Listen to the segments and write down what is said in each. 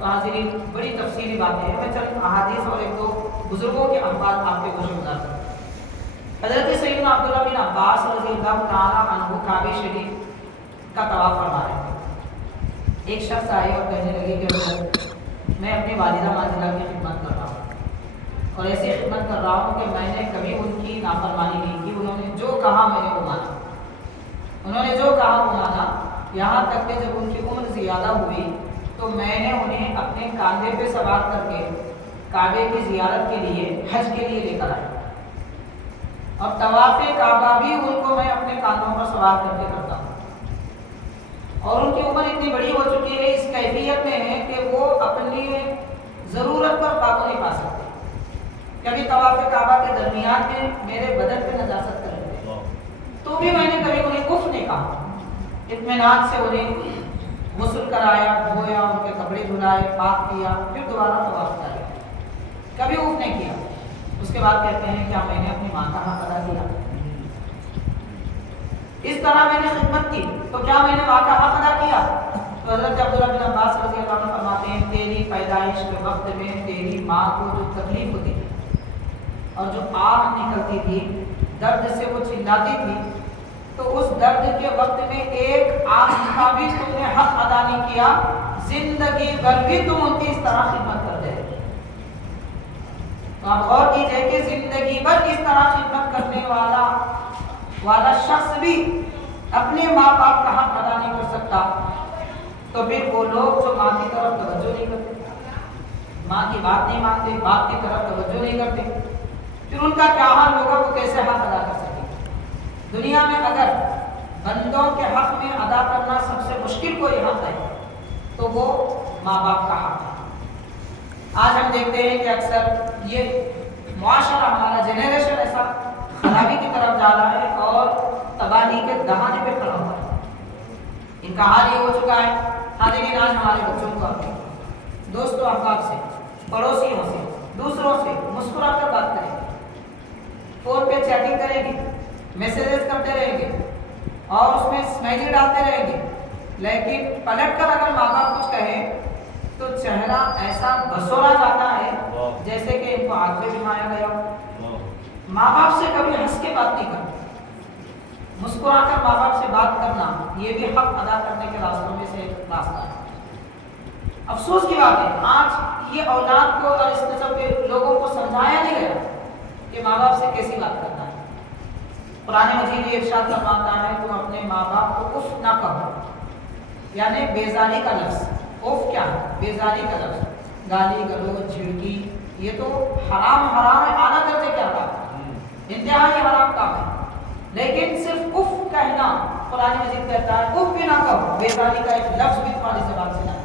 تو حاضرین بڑی تفصیلی باتیں ہیں، میں چند احادیث اور ایک دو بزرگوں کے الفاظ آپ کے گوشے گزار کروں۔ حضرت سیدنا عبداللہ بن عباس رضی اللہ تعالیٰ عنہ کعبہ شریف کا طواف فرما رہے تھے۔ ایک شخص آئے اور کہنے لگے کہ حضرت میں اپنی والدہ ماجدہ کی خدمت کر رہا ہوں اور ایسی خدمت کر رہا ہوں کہ میں نے کبھی ان کی نافرمانی نہیں کی، انہوں نے جو کہا میں نے وہ مانا، انہوں نے جو کہا وہ مانا، یہاں تک کہ جب ان کی عمر زیادہ ہوئی تو میں نے انہیں اپنے کاندھے پہ سوار کر کے کعبے کی زیارت کے لیے حج کے لیے لے کر آیا، اور طواف کعبہ بھی ان کو میں اپنے کاندھوں پر سوار کر کے کرتا ہوں، اور ان کی عمر اتنی بڑی ہو چکی ہے، اس کیفیت میں ہے کہ وہ اپنی ضرورت پر قابو نہیں پا سکتے۔ کبھی طواف کعبہ کے درمیان میں میرے بدن پہ نجاست کر لیتے تو بھی میں نے کبھی انہیں کف نہیں کہا، اطمینان سے انہیں غسل کرایا، دھویا، ان کے کپڑے دھلائے، پاک کیا، پھر دوبارہ طواف کیا، کبھی اف نہیں کیا۔ اس کے بعد کہتے ہیں کیا میں نے اپنی ماں کا حق ادا کیا؟ اس طرح میں نے خدمت کی تو کیا میں نے ماں کا حق ادا کیا؟ تو حضرت عبداللہ بن عباس رضی اللہ عنہ فرماتے ہیں تیری پیدائش کے وقت میں تیری ماں کو جو تکلیف ہوتی تھی اور جو آہ نکلتی تھی، درد سے وہ چلاتی تھی، تو اس درد کے وقت میں ایک آہ کا بھی تم نے حق ادا نہیں کیا، زندگی بھر بھی تم ان کی اس طرح خدمت کرتے رہے۔ تو آپ غور کیجئے کہ زندگی بھر اس طرح خدمت کرنے والا شخص بھی اپنے ماں باپ کا حق ادا نہیں کر سکتا، تو پھر وہ لوگ جو ماں کی طرف توجہ نہیں کرتے، ماں کی بات نہیں مانتے، باپ کی طرف توجہ نہیں کرتے، پھر ان کا کیا حال ہوگا، وہ کیسے حق ادا کر سکیں؟ دنیا میں اگر بندوں کے حق میں ادا کرنا سب سے مشکل کوئی حق ہے تو وہ ماں باپ کا حق ہے۔ آج ہم دیکھتے ہیں کہ اکثر یہ معاشرہ، ہمارا جنریشن ایسا خرابی کی طرف جا رہا ہے اور تباہی کے دہانے پہ کھڑا ہوا ہے۔ ان کا حال یہ ہو چکا ہے، حاضرین آج ہمارے بچوں کو اپنے دوستوں احباب سے، پڑوسیوں سے، دوسروں سے مسکرا کر بات کریں گے، فون پہ چیٹنگ کریں گے، میسیجز کرتے رہیں گے اور اس میں اسمائلی ڈالتے رہیں گے، لیکن پلٹ کر اگر ماں باپ کچھ کہیں تو چہرہ ایسا بسولا جاتا ہے جیسے کہ ان کو آگ پہ جمایا گیا ہو۔ ماں باپ سے کبھی ہنس کے بات نہیں کرتے، مسکرا کر ماں باپ سے بات کرنا یہ بھی حق ادا کرنے کے راستوں میں سے ایک راستہ ہے۔ افسوس کی بات ہے آج یہ اولاد کو اور اس قسم کے لوگوں کو سمجھایا نہیں گیا کہ ماں باپ سے کیسی بات کرنا ہے۔ قرآن مجید یہ ارشاد فرماتا ہے تم اپنے ماں باپ کو اف نہ کہو، یعنی بیزاری کا لفظ، اف کیا ہے؟ بیزاری کا لفظ، گالی گلوچ، جھڑکی، یہ تو حرام ہے، اعلیٰ درجے کا حرام ہے، انتہائی حرام کام ہے، لیکن صرف اف کہنا، قرآن مجید کہتا ہے اف بھی نہ کہو، بیزاری کا ایک لفظ بھی تمہاری زبان سے نہ۔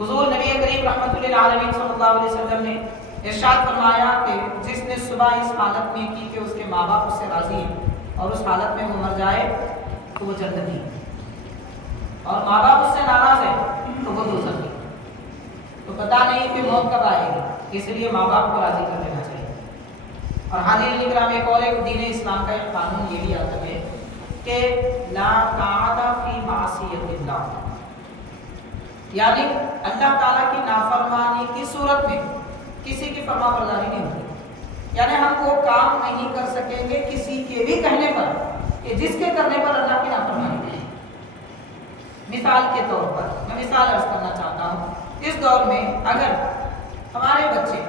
حضور نبی کریم رحمۃ اللہ علیہ صلی اللہ علیہ وسلم نے ارشاد فرمایا کہ جس نے صبح اس حالت میں کی کہ اس کے ماں باپ اس سے راضی ہیں اور اس حالت میں وہ مر جائے تو وہ جنتی ہے، اور ماں باپ اس سے ناراض ہے تو وہ دوزخی ہے۔ تو پتہ نہیں کہ موت کب آئے گی، اس لیے ماں باپ کو راضی کر لینا چاہیے۔ اور حاضرین کرام ایک اور ایک دین اسلام کا ایک قانون یہ بھی یاد رکھیں کہ لا طاعت فی معصیت اللہ، یعنی اللہ تعالیٰ کی نافرمانی کی صورت میں کسی کی فرما برداری نہیں ہوتی، یعنی ہم وہ کام نہیں کر سکیں گے کسی کے بھی کہنے پر کہ جس کے کرنے پر اللہ کی نافرمانی ہے۔ مثال کے طور پر میں مثال عرض کرنا چاہتا ہوں، اس دور میں اگر ہمارے بچے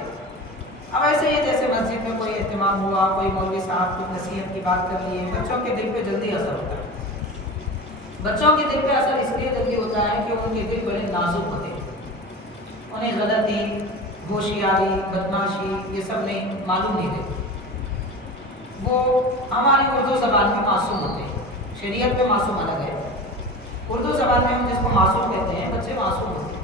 اب ایسے ہی جیسے مسجد میں کوئی اہتمام ہوا، کوئی مولوی صاحب کی نصیحت کی بات کر لیے، بچوں کے دل پہ جلدی اثر ہوتا ہے۔ بچوں کے دل پہ اثر اس لیے جلدی ہوتا ہے کہ ان کے دل بڑے نازک ہوتے ہیں، انہیں غلطی، ہوشیاری، بدماشی یہ سب نہیں معلوم نہیں رہتی، وہ ہماری اردو زبان میں معصوم ہوتے ہیں، شریعت میں معصوم الگ ہے، اردو زبان میں ہم جس کو معصوم کہتے ہیں، بچے معصوم ہوتے ہیں،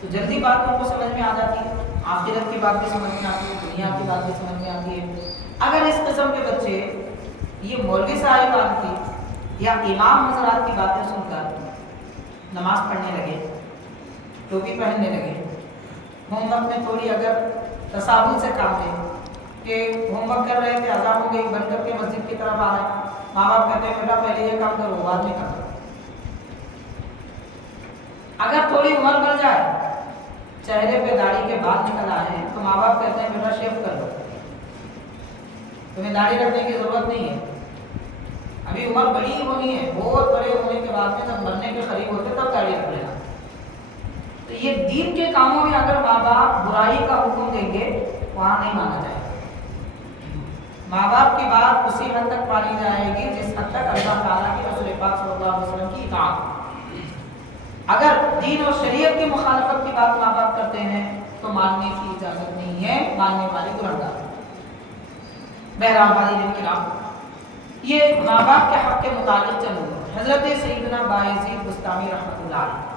تو جلدی بات ان کو سمجھ میں آ جاتی ہے، آخرت کی بات بھی سمجھ میں آتی ہے، دنیا کی بات بھی سمجھ میں آتی ہے۔ اگر اس قسم کے بچے یہ مولوی صاحبان کی یا امام حضرات کی باتیں سن کر نماز پڑھنے لگے، ٹوپی پہننے لگے، ہوم ورک میں تھوڑی اگر تصاہل سے کام لیں کہ ہوم ورک کر رہے تھے، اذان ہو گئی، بند کر کے مسجد کی طرف آ رہے ہیں، ماں باپ کہتے ہیں بیٹا پہلے یہ کام کرو بعد میں کرو، अगर थोड़ी उम्र बढ़ जाए, चेहरे पे दाढ़ी के बाल निकल आए तो माँ बाप कहते हैं बेटा शेव कर लो, तुम्हें दाढ़ी रखने की जरूरत नहीं है। अभी उम्र बड़ी होनी है, बहुत बड़े होने के बाद में जब मरने के करीब होते तब दाढ़ी रख लेना। तो ये दीन के कामों में अगर माँ बाप बुराई का हुक्म देंगे वहाँ नहीं माना जाएगा। माँ बाप की बात उसी हद तक मानी जाएगी जिस हद तक अल्लाह ताला की रसूल पाक सल्लल्लाहु अलैहि वसल्लम की इताअत। अगर दीन और शरीयत की मुखालफत की बात माँ बाप करते हैं तो मानने की इजाजत नहीं है, मानने वाले गुनहगार। बहरहाल वालिदैन किराम, ये माँ बाप के हक के मुतालिक चलूँगा। हज़रत सैयदना बायज़ीद बुस्तामी रहमतुल्लाह अलैह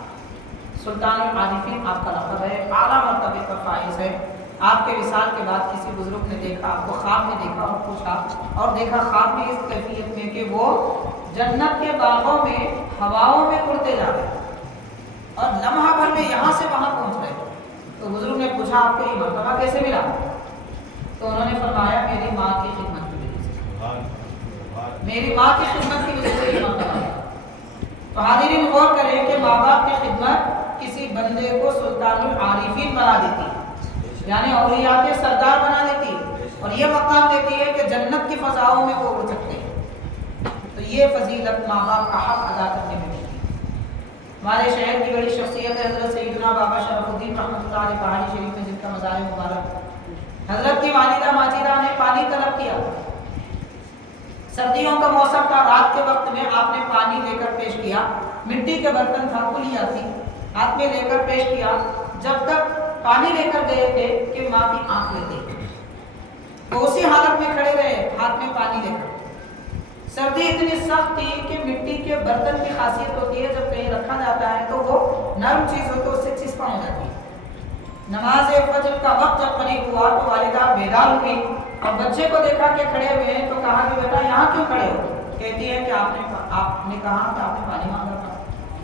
सुल्तानुल आरिफीन आपका लक़ब है, आला मर्तबे पर फाइज़ है। आपके विसाल के बाद किसी बुजुर्ग ने देखा, आपको ख्वाब में देखा और पूछा, और देखा ख्वाब में इस कैफियत में कि वो जन्नत के बागों में हवाओं में उड़ते जा रहे और लम्हा भर में यहाँ से वहाँ पहुँच रहे। तो बुजुर्ग ने पूछा आपको ये मर्तबा कैसे मिला? तो उन्होंने फरमाया मेरी माँ की खिदमत की वजह से, मेरी माँ की खिदमत की वजह से ये मर्तबा मिला। तो हाज़िरीन गौर करें कि माँ बाप की खिदमत किसी बंदे को सुल्तानुल आरिफीन बना देती है, यानी औलिया के सरदार बना देती है, और ये मकाम देती है कि जन्नत की फ़ज़ाओं में वो उड़ सकते हैं। तो ये फजीलत माँ बाप का हक अदा करने में मिलती है। हमारे शहर की बड़ी शख्सियत है हज़रत सैयदना बाबा शरफुद्दीन रहमतुल्लाह अलैह पहाड़ी शरीफ में जिनका मज़ार मुबारक। हज़रत की वालिदा माजिदा ने पानी तलब किया, सर्दियों का मौसम था, रात के वक्त में आपने पानी लेकर पेश किया, मिट्टी के बर्तन था, कुलिया थी, हाथ में लेकर पेश किया। जब तक पानी लेकर गए थे कि माँ की आंख लग गई, तो उसी हालत में खड़े रहे हाथ में पानी लेकर। सर्दी इतनी सख्त थी कि मिट्टी के बर्तन की खासियत होती है जब कहीं रखा जाता है तो वो नरम चीज़ हो तो उससे चिस्पा हो जाती है। नमाज फजर का वक्त जब करीब हुआ तो वालिदा बेदार हुई और बच्चे को देखा कि खड़े हुए हैं, तो कहा कि बेटा यहाँ क्यों खड़े हो? कहती है कि आपने कहा कि आपने पानी मांगा था,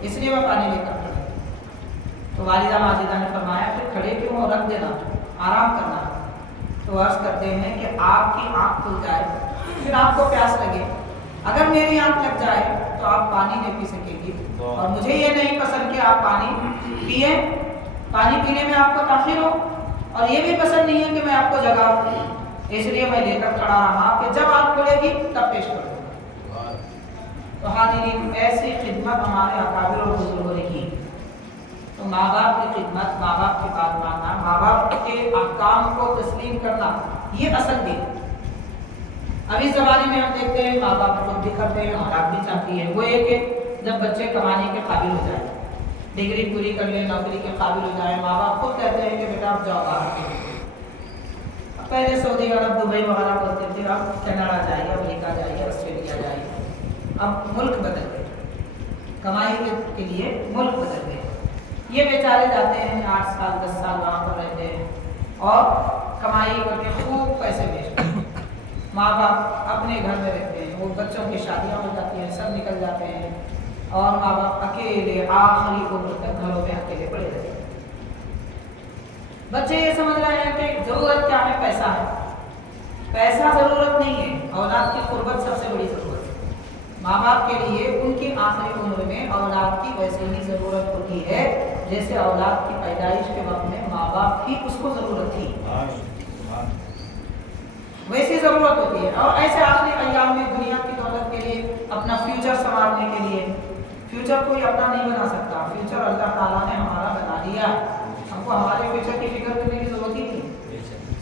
इसलिए मैं पानी लेकर खड़ी। तो वालिदा माजिदा ने फरमाया फिर खड़े क्यों हो, रख देना, आराम करना। तो अर्ज करते हैं कि आपकी आँख खुल जाए, फिर आपको प्यास लगे, अगर मेरी आँख लग जाए तो आप पानी नहीं पी सकेंगी, और मुझे ये नहीं पसंद कि आप पानी पिए, पानी पीने में आपको ताख़ीर हो, और ये भी पसंद नहीं है कि मैं आपको जगाऊं, इसलिए मैं लेकर खड़ा रहा कि जब आँख खुलेगी तब पेश करूँगा। तो हाज़िरीन, ऐसी खिदमत हमारे अकाबिर और बुजुर्गों ने की। तो माँ बाप की खिदमत, माँ बाप की बात मानना, माँ बाप के अहकाम को तस्लीम करना, ये असल दीन। अभी ज़माने में हम देखते हैं माँ बाप खुद भी करते हैं, औलाद भी चाहती है। वो है कि जब बच्चे कमाने के काबिल हो जाए, डिग्री पूरी कर ले, नौकरी के काबिल हो जाए, माँ बाप खुद कहते हैं कि बेटा आप जाओ बाहर। पहले सऊदी अरब, दुबई वगैरह बोलते थे, अब कनाडा जाइए, अमेरिका जाइए, ऑस्ट्रेलिया जाइए। अब मुल्क बदल गए, कमाई के लिए मुल्क बदल गए। ये बेचारे जाते हैं 8 साल 10 साल वहाँ पर रहते हैं और कमाई करके खूब पैसे भेजते हैं। माँ बाप अपने घर में रहते हैं, वो बच्चों की शादियाँ हो जाती हैं, सब निकल जाते हैं, और माँ बाप अकेले आखिरी उम्र तक घरों में अकेले पड़े रहते हैं। बच्चे ये समझ रहे हैं कि ज़रूरत क्या है, पैसा है। पैसा ज़रूरत नहीं है, औलाद की क़ुर्बत सबसे बड़ी ज़रूरत है। माँ बाप के लिए उनकी आखिरी उम्र में औलाद की वैसे ही ज़रूरत होती है जैसे औलाद की पैदाइश के वक्त में माँ बाप की उसको ज़रूरत थी, वैसी ज़रूरत होती है। और ऐसे आखिरी अय्याम में दुनिया की दौलत के लिए, अपना फ्यूचर संवारने के लिए, फ्यूचर कोई अपना नहीं बना सकता, फ्यूचर अल्लाह ताला ने हमारा बना दिया। हमको हमारे फ्यूचर की फिक्र करने की ज़रूरत ही नहीं,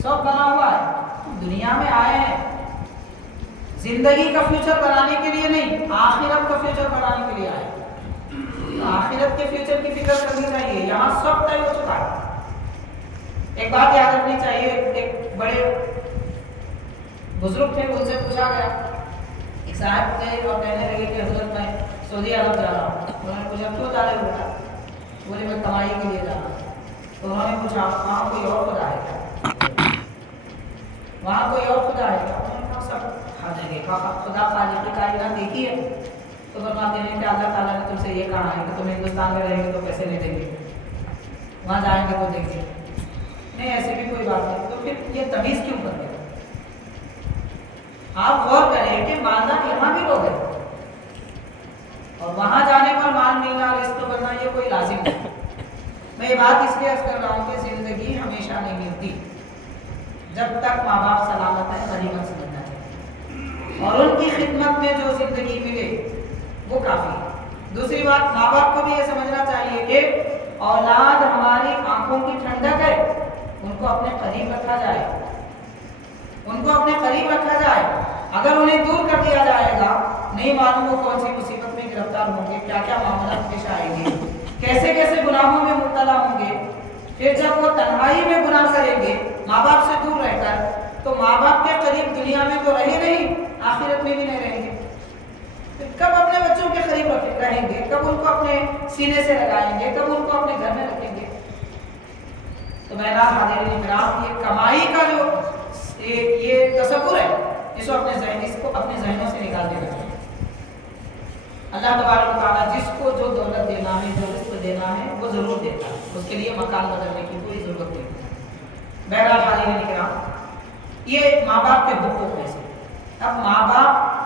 सब बना हुआ है। दुनिया में आए हैं जिंदगी का फ्यूचर बनाने के लिए नहीं, आखिरत का फ्यूचर बनाने के लिए आए। तो आखिरत के फ्यूचर की फिक्र करनी चाहिए, यहाँ सब तय हो चुका है। एक बात याद रखनी चाहिए, एक बड़े बुजुर्ग थे, उनसे पूछा गया, एक साहब थे और कहने लगे कि हजरत मैं सऊदी अरब जा रहा हूँ। उन्होंने पूछा क्यों जा रहे हो बेटा? बोले मैं कमाई के लिए जा रहा हूँ। तो उन्होंने पूछा वहाँ कोई और खुदा है क्या? वहाँ कोई और खुदा है क्या? उन्होंने कहा सब हर जगह खुदा खालिक की कायनात देखी है। तो फरमाते हैं कि अल्लाह ताला ने तुमसे ये कहा है कि तुम हिंदुस्तान में रहेंगे तो पैसे नहीं देंगे, वहाँ जाएंगे तो देंगे नहीं, ऐसे भी कोई बात नहीं। तो फिर ये तमीज़ क्यों कर रहे? आप गौर करें कि मानदान यहाँ भी लोग हैं और वहाँ जाने पर माल मिलना, रिस्क बनना ये कोई लाजिम नहीं। मैं ये बात इसलिए अर्ज कर रहा हूँ कि ज़िंदगी हमेशा नहीं मिलती। जब तक माँ बाप सलामत है गनीमत समझना चाहिए, और उनकी खिदमत में जो ज़िंदगी मिले वो काफ़ी है। दूसरी बात, माँ बाप को भी ये समझना चाहिए कि औलाद हमारी आंखों की ठंडक है, उनको अपने करीब रखा जाए, उनको अपने करीब रखा जाए। अगर उन्हें दूर कर दिया जाएगा, नहीं मालूम वो कौन सी मुसीबत में गिरफ्तार होंगे, क्या क्या मामला पेश आएंगे, कैसे कैसे गुनाहों में मुब्तला होंगे। फिर जब वो तन्हाई में गुनाह करेंगे माँ बाप से दूर रहकर, तो माँ बाप के करीब दुनिया में तो रहे नहीं, आखिरत में भी नहीं रहेंगे। फिर कब अपने बच्चों के करीब रहेंगे, कब उनको अपने सीने से लगाएंगे, कब उनको अपने घर में रखेंगे। तो मेरा हाज़िरीन इकराम, ये कमाई का जो ये तसव्वुर है, इसको अपने ज़हनों से निकाल देना चाहिए। अल्लाह तबारक व तआला जिसको जो दौलत देना है, जो रिज़्क़ देना है, वो ज़रूर देता है, उसके लिए मकान बदलने की कोई ज़रूरत नहीं। बहरहाल हाज़िरीन इकराम, ये माँ बाप के हुकूक में से। अब माँ बाप